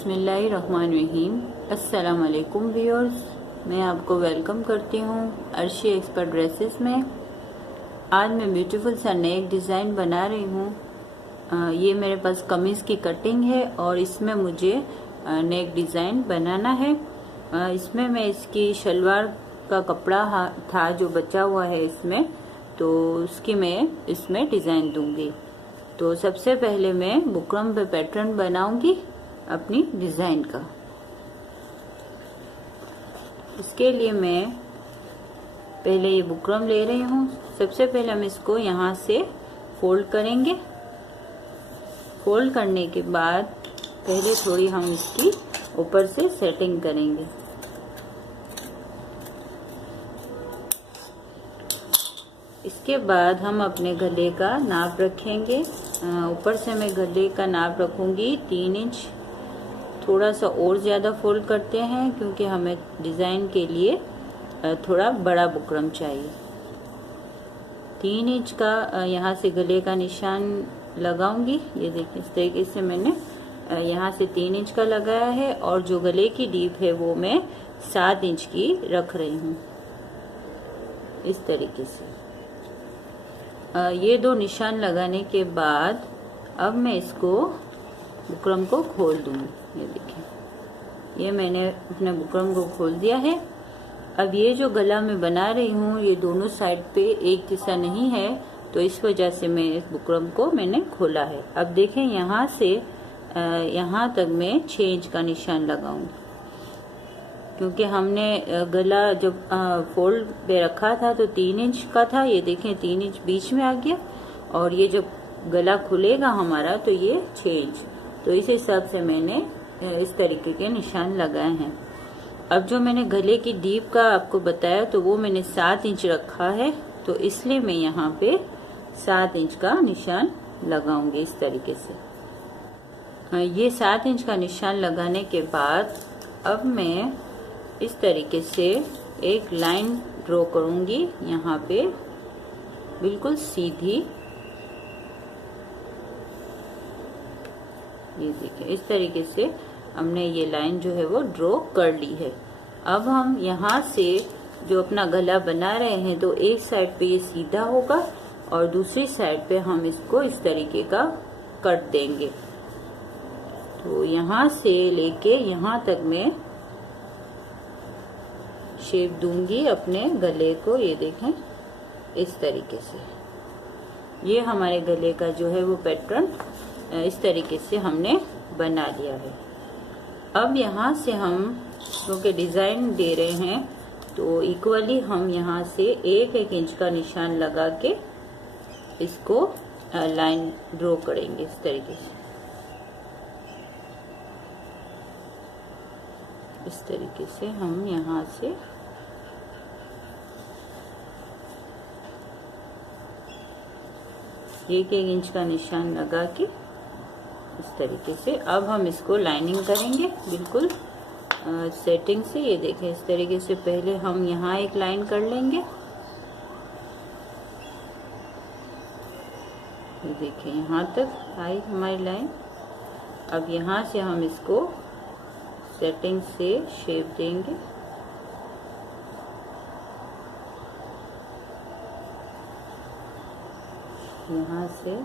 बिस्मिल्लाहिर्रहमानिर्रहीम। अस्सलाम वालेकुम व्यूअर्स, मैं आपको वेलकम करती हूँ अर्शी एक्सपर्ट ड्रेसेस में। आज मैं ब्यूटीफुल सा नेक डिज़ाइन बना रही हूँ। ये मेरे पास कमीज़ की कटिंग है और इसमें मुझे नेक डिज़ाइन बनाना है। इसमें मैं इसकी शलवार का कपड़ा था जो बचा हुआ है इसमें, तो उसकी मैं इसमें डिज़ाइन दूंगी। तो सबसे पहले मैं बुकरम पे पैटर्न बनाऊंगी अपनी डिज़ाइन का। इसके लिए मैं पहले ये बुकरम ले रही हूँ। सबसे पहले हम इसको यहाँ से फोल्ड करेंगे। फोल्ड करने के बाद पहले थोड़ी हम इसकी ऊपर से सेटिंग करेंगे। इसके बाद हम अपने गले का नाप रखेंगे। ऊपर से मैं गले का नाप रखूंगी 3 इंच। थोड़ा सा और ज़्यादा फोल्ड करते हैं क्योंकि हमें डिज़ाइन के लिए थोड़ा बड़ा बुकरम चाहिए। 3 इंच का यहाँ से गले का निशान लगाऊंगी। ये देखिए, इस तरीके से मैंने यहाँ से 3 इंच का लगाया है और जो गले की डीप है वो मैं 7 इंच की रख रही हूँ, इस तरीके से। ये 2 निशान लगाने के बाद अब मैं इसको बुकरम को खोल दूंगी। ये देखिए, ये मैंने अपने बुकरम को खोल दिया है। अब ये जो गला मैं बना रही हूँ ये दोनों साइड पे एक जैसा नहीं है, तो इस वजह से मैं इस बुकरम को मैंने खोला है। अब देखें, यहाँ से यहाँ तक मैं 6 इंच का निशान लगाऊंगी क्योंकि हमने गला जब फोल्ड पे रखा था तो 3 इंच का था। ये देखें, 3 इंच बीच में आ गया और ये जब गला खुलेगा हमारा तो ये 6 इंच। तो इस हिसाब से मैंने इस तरीके के निशान लगाए हैं। अब जो मैंने गले की डीप का आपको बताया तो वो मैंने 7 इंच रखा है, तो इसलिए मैं यहाँ पे 7 इंच का निशान लगाऊंगी इस तरीके से। ये 7 इंच का निशान लगाने के बाद अब मैं इस तरीके से एक लाइन ड्रॉ करूंगी यहाँ पे, बिल्कुल सीधी। ये देखिए, इस तरीके से हमने ये लाइन जो है वो ड्रॉ कर ली है। अब हम यहाँ से जो अपना गला बना रहे हैं तो एक साइड पे ये सीधा होगा और दूसरी साइड पे हम इसको इस तरीके का कट देंगे। तो यहाँ से लेके यहाँ तक मैं शेप दूंगी अपने गले को। ये देखें, इस तरीके से ये हमारे गले का जो है वो पैटर्न इस तरीके से हमने बना लिया है। अब यहाँ से हम क्योंकि डिज़ाइन दे रहे हैं तो इक्वली हम यहाँ से 1-1 इंच का निशान लगा के इसको लाइन ड्रॉ करेंगे इस तरीके से। इस तरीके से हम यहाँ से एक इंच का निशान लगा के इस तरीके से अब हम इसको लाइनिंग करेंगे बिल्कुल सेटिंग से। ये देखें, इस तरीके से पहले हम यहाँ एक लाइन कर लेंगे। ये देखें, यहाँ तक आई हमारी लाइन। अब यहाँ से हम इसको सेटिंग से शेप देंगे। यहाँ से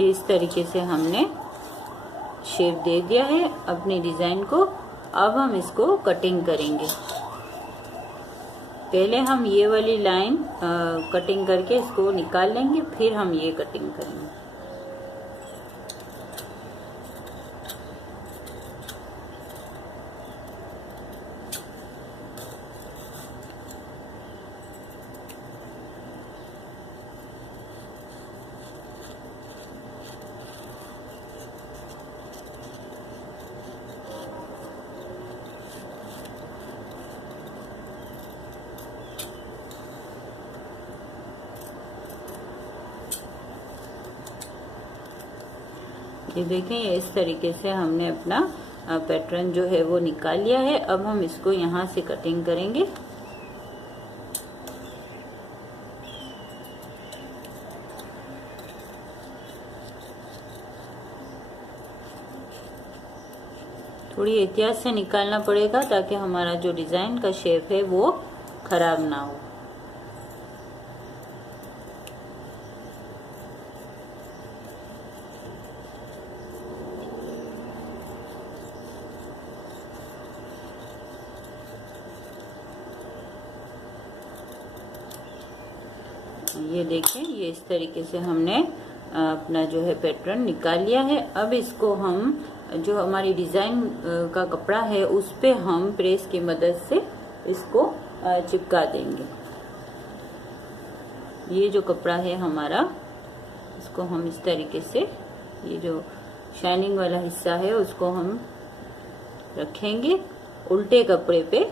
इस तरीके से हमने शेप दे दिया है अपनी डिज़ाइन को। अब हम इसको कटिंग करेंगे। पहले हम ये वाली लाइन कटिंग करके इसको निकाल लेंगे, फिर हम ये कटिंग करेंगे। ये देखें, ये इस तरीके से हमने अपना पैटर्न जो है वो निकाल लिया है। अब हम इसको यहाँ से कटिंग करेंगे। थोड़ी एहतियात से निकालना पड़ेगा ताकि हमारा जो डिजाइन का शेप है वो खराब ना हो। ये देखें, ये इस तरीके से हमने अपना जो है पैटर्न निकाल लिया है। अब इसको हम जो हमारी डिजाइन का कपड़ा है उस पे हम प्रेस की मदद से इसको चिपका देंगे। ये जो कपड़ा है हमारा, इसको हम इस तरीके से, ये जो शाइनिंग वाला हिस्सा है उसको हम रखेंगे उल्टे कपड़े पे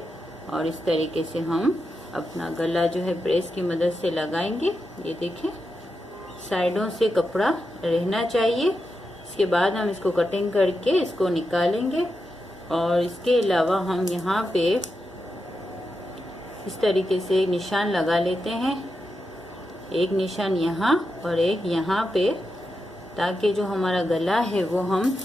और इस तरीके से हम अपना गला जो है प्रेस की मदद से लगाएंगे। ये देखें, साइडों से कपड़ा रहना चाहिए। इसके बाद हम इसको कटिंग करके इसको निकालेंगे और इसके अलावा हम यहाँ पे इस तरीके से निशान लगा लेते हैं, एक निशान यहाँ और एक यहाँ पे, ताकि जो हमारा गला है वो हम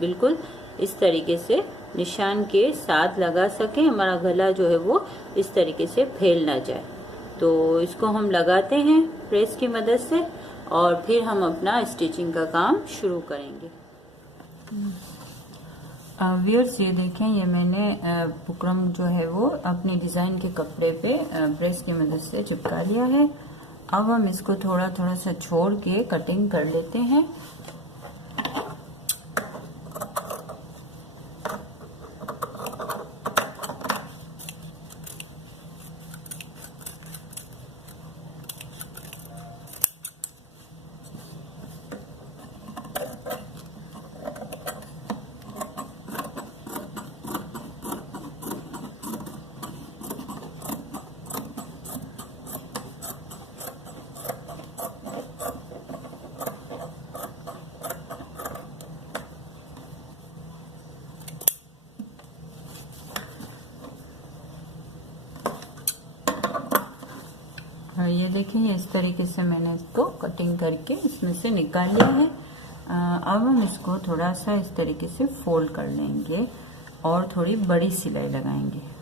बिल्कुल इस तरीके से निशान के साथ लगा सकें, हमारा गला जो है वो इस तरीके से फैल ना जाए। तो इसको हम लगाते हैं प्रेस की मदद से और फिर हम अपना स्टिचिंग का काम शुरू करेंगे। व्यूअर्स, ये देखें, ये मैंने बुकरम जो है वो अपने डिजाइन के कपड़े पे प्रेस की मदद से चिपका लिया है। अब हम इसको थोड़ा थोड़ा सा छोड़ के कटिंग कर लेते हैं। ये देखिए, इस तरीके से मैंने इसको कटिंग करके इसमें से निकाल लिया है। अब हम इसको थोड़ा सा इस तरीके से फोल्ड कर लेंगे और थोड़ी बड़ी सिलाई लगाएंगे।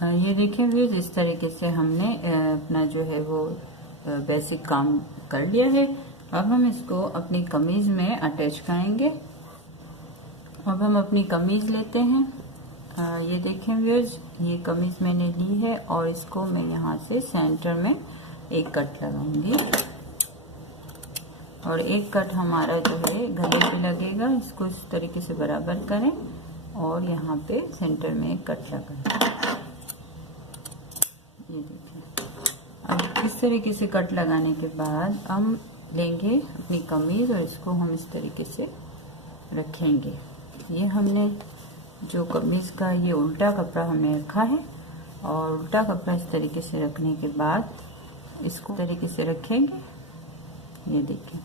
ये देखिए व्यूअर्स, इस तरीके से हमने अपना जो है वो बेसिक काम कर लिया है। अब हम इसको अपनी कमीज में अटैच करेंगे। अब हम अपनी कमीज लेते हैं। ये देखें व्यूअर्स, ये कमीज मैंने ली है और इसको मैं यहाँ से सेंटर में एक कट लगाऊंगी और एक कट हमारा जो है गले पे लगेगा। इसको इस तरीके से बराबर करें और यहाँ पे सेंटर में एक कट लगाएं। ये देखिए, अब इस तरीके से कट लगाने के बाद हम लेंगे अपनी कमीज और इसको हम इस तरीके से रखेंगे। ये हमने जो कमीज का ये उल्टा कपड़ा हमने रखा है और उल्टा कपड़ा इस तरीके से रखने के बाद इसको तरीके से रखेंगे। ये देखिए,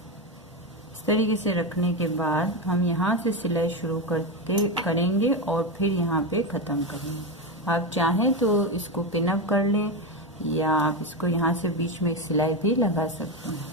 इस तरीके से रखने के बाद हम यहाँ से सिलाई शुरू करेंगे और फिर यहाँ पे ख़त्म करेंगे। आप चाहें तो इसको पिन अप कर लें या आप इसको यहाँ से बीच में सिलाई भी लगा सकते हैं।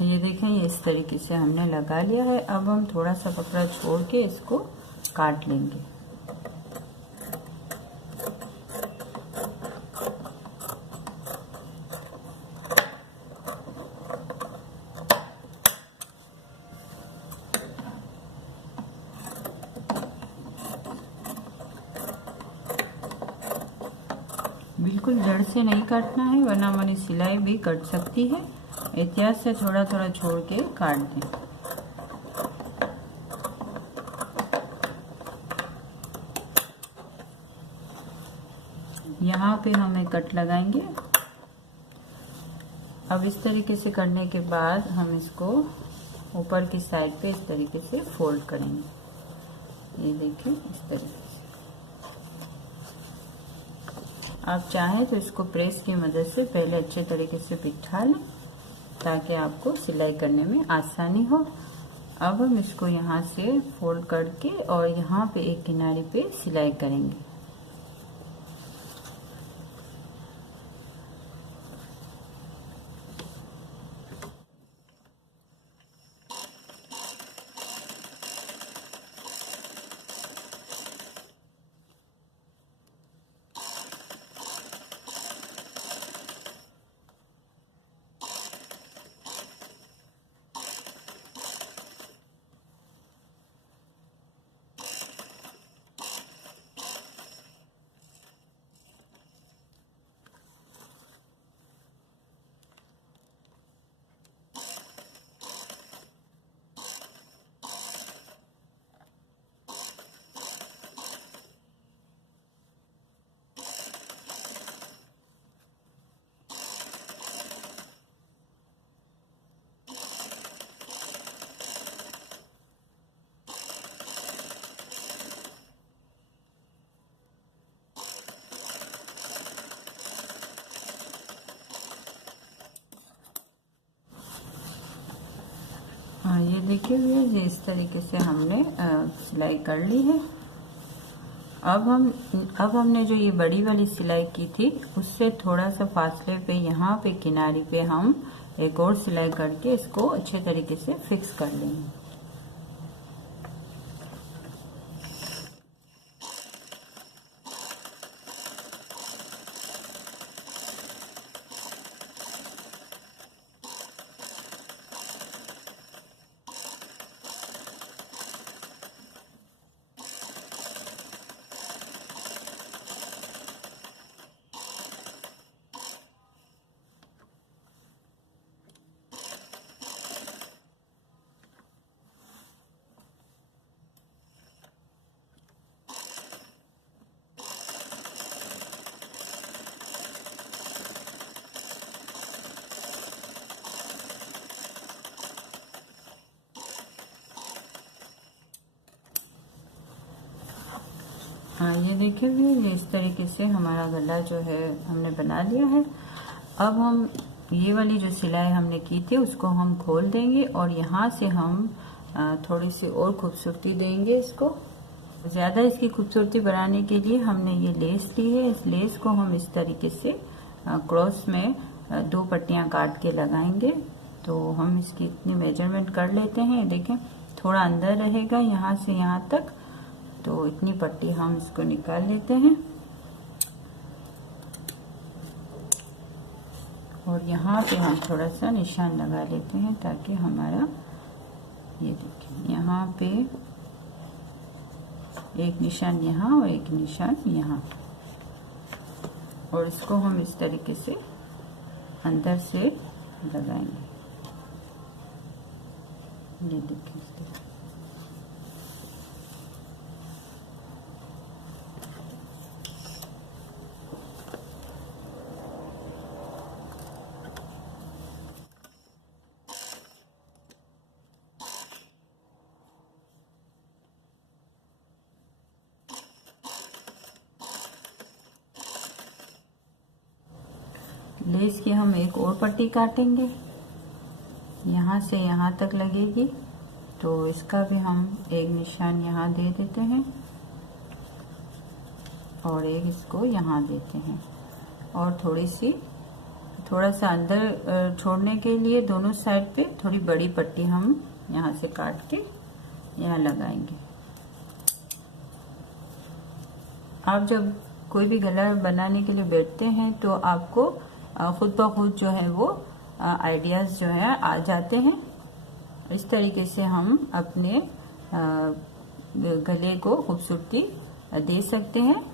ये देखें, ये इस तरीके से हमने लगा लिया है। अब हम थोड़ा सा कपड़ा छोड़ के इसको काट लेंगे। बिल्कुल जड़ से नहीं काटना है, वरना हमारी सिलाई भी कट सकती है। एहतियात से थोड़ा थोड़ा छोड़ के काट दें। यहाँ पे हम एक कट लगाएंगे। अब इस तरीके से करने के बाद हम इसको ऊपर की साइड पे इस तरीके से फोल्ड करेंगे। ये देखिए, इस तरीके से। आप चाहें तो इसको प्रेस की मदद से पहले अच्छे तरीके से बिठा लें, ताकि आपको सिलाई करने में आसानी हो। अब हम इसको यहाँ से फोल्ड करके और यहाँ पे एक किनारे पे सिलाई करेंगे। ये देखिए भैया, ये इस तरीके से हमने सिलाई कर ली है। अब हमने जो ये बड़ी वाली सिलाई की थी, उससे थोड़ा सा फासले पे यहाँ पे किनारे पे हम एक और सिलाई करके इसको अच्छे तरीके से फिक्स कर लेंगे। हाँ, ये देखिए, ये इस तरीके से हमारा गला जो है हमने बना लिया है। अब हम ये वाली जो सिलाई हमने की थी उसको हम खोल देंगे और यहाँ से हम थोड़ी सी और खूबसूरती देंगे इसको। ज़्यादा इसकी खूबसूरती बढ़ाने के लिए हमने ये लेस ली है। इस लेस को हम इस तरीके से क्रॉस में 2 पट्टियाँ काट के लगाएंगे। तो हम इसकी इतनी मेजरमेंट कर लेते हैं। देखें, थोड़ा अंदर रहेगा यहाँ से यहाँ तक, तो इतनी पट्टी हम इसको निकाल लेते हैं। और यहाँ पे हम थोड़ा सा निशान लगा लेते हैं, ताकि हमारा, ये देखिए, यहाँ पे एक निशान यहाँ और एक निशान यहाँ, और इसको हम इस तरीके से अंदर से लगाएंगे। ये देखिए, इस तरह। लेस की हम एक और पट्टी काटेंगे, यहाँ से यहाँ तक लगेगी। तो इसका भी हम एक निशान यहाँ दे देते हैं और एक इसको यहाँ देते हैं, और थोड़ा सा अंदर छोड़ने के लिए दोनों साइड पे थोड़ी बड़ी पट्टी हम यहाँ से काट के यहाँ लगाएंगे। आप जब कोई भी गला बनाने के लिए बैठते हैं तो आपको खुद ब खुद जो है वो आइडियाज़ जो है आ जाते हैं। इस तरीके से हम अपने गले को खूबसूरती दे सकते हैं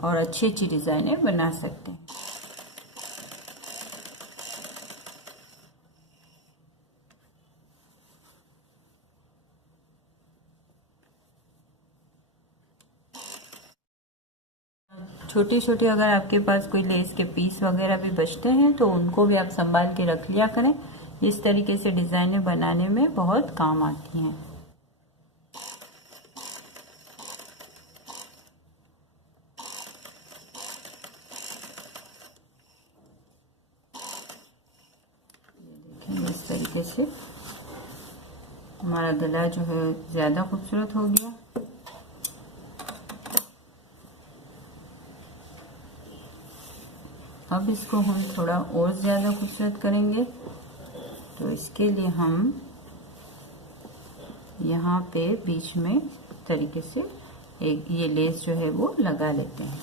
और अच्छी अच्छी डिज़ाइनें बना सकते हैं। छोटे छोटे अगर आपके पास कोई लेस के पीस वगैरह भी बचते हैं तो उनको भी आप संभाल के रख लिया करें। इस तरीके से डिज़ाइनें बनाने में बहुत काम आती हैं। इस तरीके से हमारा गला जो है ज़्यादा खूबसूरत हो गया। अब इसको हम थोड़ा और ज़्यादा खूबसूरत करेंगे, तो इसके लिए हम यहाँ पे बीच में तरीके से एक ये लेस जो है वो लगा लेते हैं।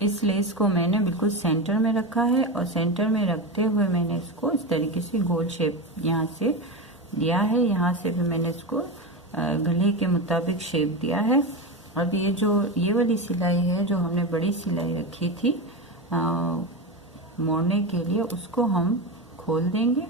इस लेस को मैंने बिल्कुल सेंटर में रखा है और सेंटर में रखते हुए मैंने इसको इस तरीके से गोल शेप यहाँ से दिया है। यहाँ से भी मैंने इसको गले के मुताबिक शेप दिया है। अब ये वाली सिलाई है जो हमने बड़ी सिलाई रखी थी मोड़ने के लिए, उसको हम खोल देंगे।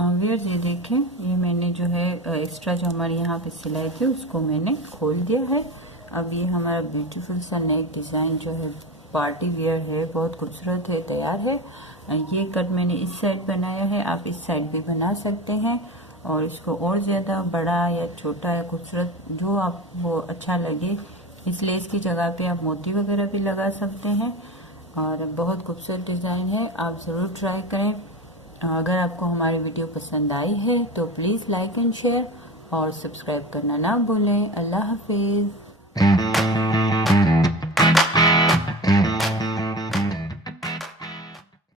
व्यूअर्स ये देखें, ये मैंने जो है एक्स्ट्रा जो हमारे यहाँ पे सिलाई थी उसको मैंने खोल दिया है। अब ये हमारा ब्यूटीफुल सा नेक डिज़ाइन जो है पार्टी वियर है, बहुत खूबसूरत है, तैयार है। ये कट मैंने इस साइड बनाया है, आप इस साइड भी बना सकते हैं और इसको और ज़्यादा बड़ा या छोटा या खूबसूरत जो आपको अच्छा लगे। इस लेस की जगह पे आप मोती वगैरह भी लगा सकते हैं और बहुत खूबसूरत डिज़ाइन है, आप ज़रूर ट्राई करें। अगर आपको हमारी वीडियो पसंद आई है तो प्लीज़ लाइक एंड शेयर और सब्सक्राइब करना ना भूलें। अल्लाह हाफिज़।